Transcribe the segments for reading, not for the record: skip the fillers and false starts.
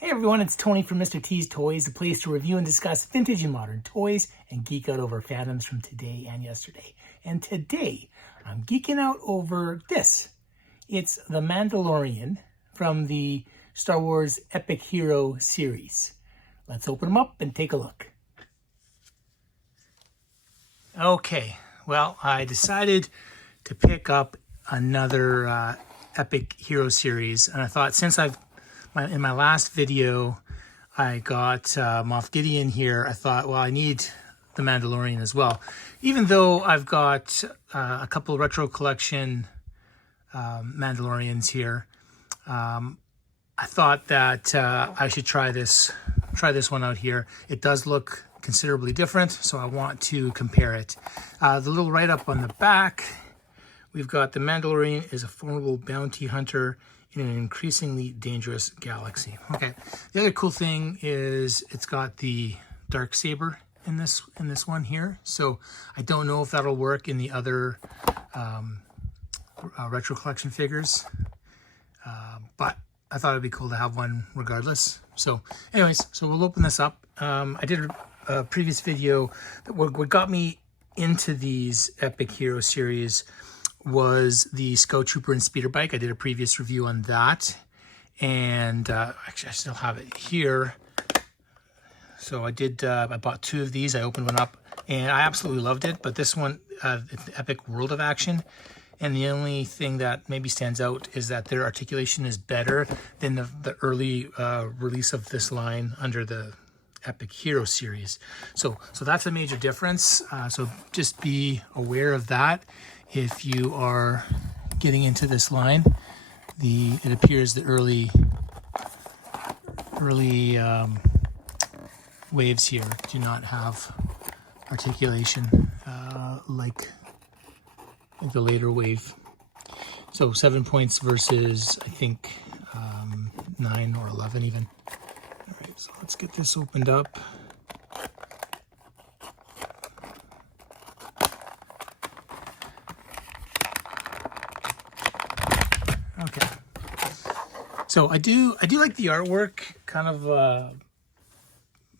Hey everyone, it's Tony from Mr. T's Toys, the place to review and discuss vintage and modern toys and geek out over fandoms from today and yesterday. And today, I'm geeking out over this. It's the Mandalorian from the Star Wars Epic Hero series. Let's open them up and take a look. Okay, well, I decided to pick up another Epic Hero series, and I thought since in my last video, I got Moff Gideon here. I thought, well, I need the Mandalorian as well. Even though I've got a couple of retro collection Mandalorians here, I thought that I should try this one out here. It does look considerably different, so I want to compare it. The little write-up on the back, we've got the Mandalorian is a formidable bounty hunter in an increasingly dangerous galaxy. Okay, the other cool thing is it's got the dark saber in this one here. So I don't know if that'll work in the other retro collection figures, but I thought it'd be cool to have one regardless. So anyways, so we'll open this up. I did a previous video that what got me into these Epic Hero series was the Scout Trooper and Speeder Bike. I did a previous review on that, and actually I still have it here. So I bought two of these. I opened one up and I absolutely loved it, but this one, it's the Epic World of Action, and the only thing that maybe stands out is that their articulation is better than the early release of this line under the Epic Hero series. So that's a major difference. So just be aware of that. If you are getting into this line, it appears the early waves here do not have articulation like the later wave. So 7 points versus I think 9 or 11 even. All right, so let's get this opened up. Okay, so I do like the artwork, kind of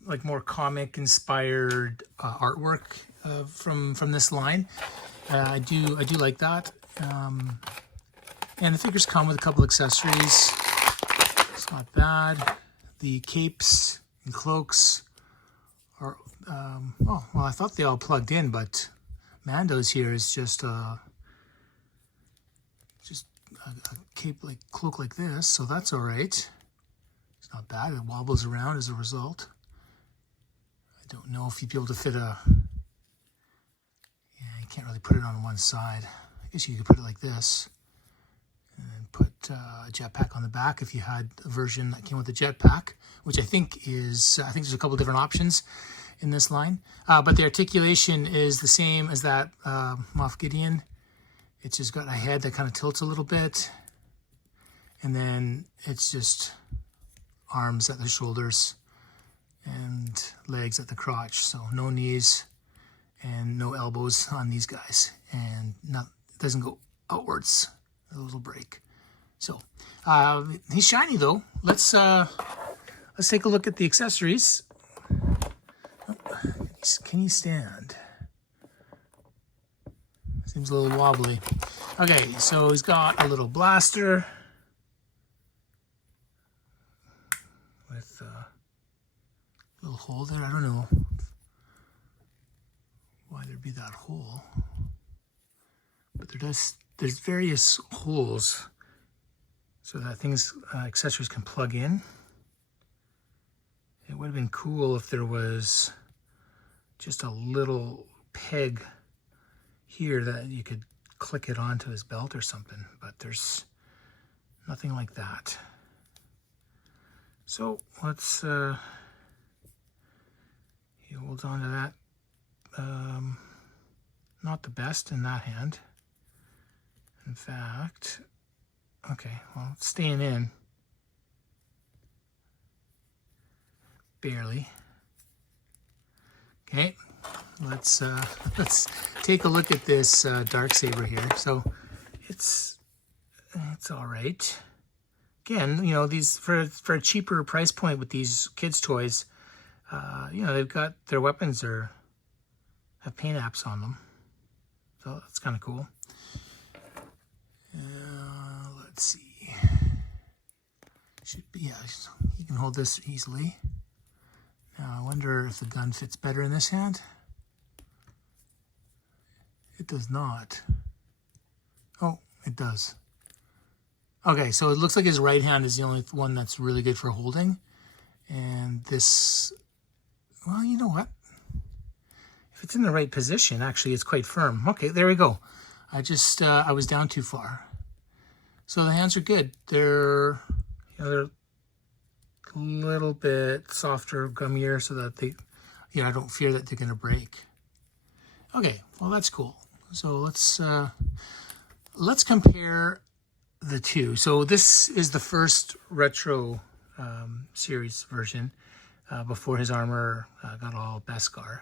like more comic inspired artwork from this line. I do like that, and the figures come with a couple accessories. It's not bad. The capes and cloaks are oh well, I thought they all plugged in, but Mando's here is just a cape cloak like this, so that's all right. It's not bad. It wobbles around as a result. I don't know if you'd be able to fit yeah, you can't really put it on one side. I guess you could put it like this and then put a jetpack on the back if you had a version that came with a jetpack, which I think there's a couple different options in this line, but the articulation is the same as that Moff Gideon. It's just got a head that kind of tilts a little bit, and then it's just arms at the shoulders and legs at the crotch. So no knees and no elbows on these guys, and it doesn't go outwards. A little break. So he's shiny though. Let's take a look at the accessories. Oh, can he stand? Seems a little wobbly. Okay, so he's got a little blaster with a little hole there. I don't know why there'd be that hole, but there's various holes so that accessories can plug in. It would have been cool if there was just a little peg here that you could click it onto his belt or something, but there's nothing like that. So let's he holds on to that. Not the best in that hand. In fact, okay, well, it's staying in. Barely. Okay, let's take a look at this dark saber here. So it's all right. again, you know, these for a cheaper price point with these kids' toys, you know, they've got their weapons have paint apps on them, so that's kind of cool. Let's see. Should be, yeah, you can hold this easily. Now I wonder if the gun fits better in this hand. It does not. Oh, it does. Okay, so it looks like his right hand is the only one that's really good for holding. And this, well, you know what? If it's in the right position, actually, it's quite firm. Okay, there we go. I was down too far. So the hands are good. They're, you know, they're a little bit softer, gummier, so that they, you know, I don't fear that they're going to break. Okay, well, that's cool. So let's compare the two. So this is the first retro series version before his armor got all Beskar.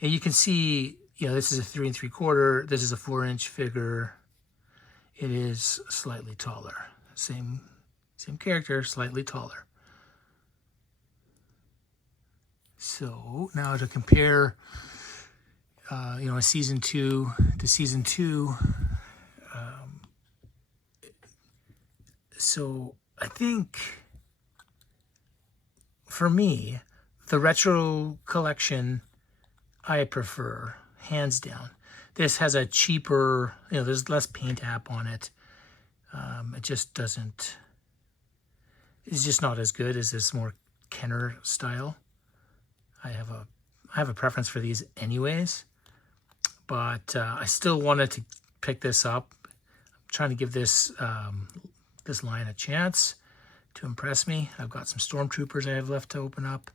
And you can see, you know, this is a 3 3/4. This is a 4-inch figure. It is slightly taller. Same character, slightly taller. So now to compare, you know, a season 2 to season 2. So I think for me, the retro collection I prefer, hands down. This has a cheaper, you know, there's less paint app on it. It just doesn't, it's just not as good as this more Kenner style. I have a preference for these anyways, but I still wanted to pick this up. I'm trying to give this this line a chance to impress me. I've got some Stormtroopers I have left to open up,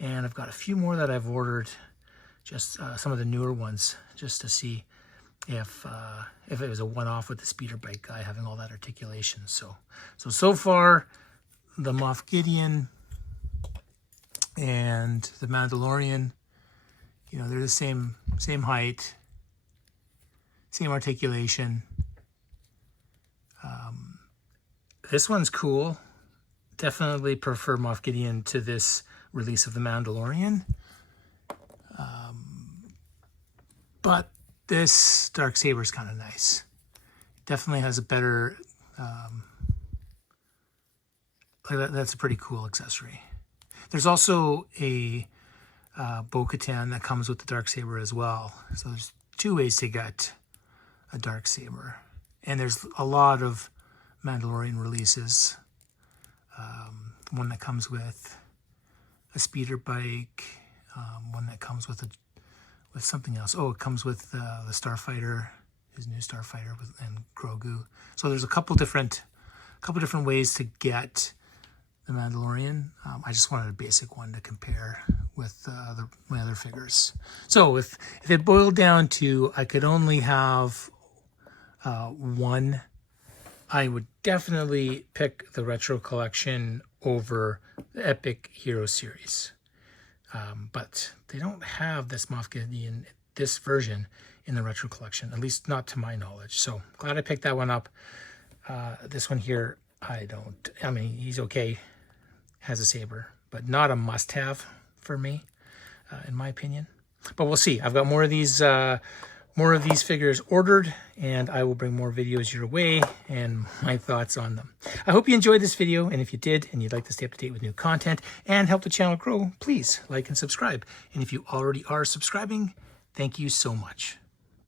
and I've got a few more that I've ordered, just some of the newer ones, just to see if it was a one-off with the speeder bike guy having all that articulation. So far, the Moff Gideon and the Mandalorian, you know, they're the same height, same articulation. This one's cool. Definitely prefer Moff Gideon to this release of the Mandalorian. But this Darksaber is kind of nice. Definitely has a better, that's a pretty cool accessory. There's also a Bo-Katan that comes with the Darksaber as well. So there's 2 ways to get a Darksaber. And there's a lot of Mandalorian releases. One that comes with a speeder bike, one that comes with something else. Oh, it comes with the Starfighter, his new Starfighter, and Grogu. So there's a couple different ways to get the Mandalorian. I just wanted a basic one to compare with my other figures. So if it boiled down to I could only have one, I would definitely pick the Retro Collection over the Epic Hero Series. But they don't have this Moff Gideon, this version, in the Retro Collection, at least not to my knowledge. So glad I picked that one up. This one here, I mean, he's okay, has a saber, but not a must-have for me, in my opinion. But we'll see. I've got more of these figures ordered, and I will bring more videos your way and my thoughts on them. I hope you enjoyed this video, and if you did and you'd like to stay up to date with new content and help the channel grow, please like and subscribe. And if you already are subscribing, thank you so much.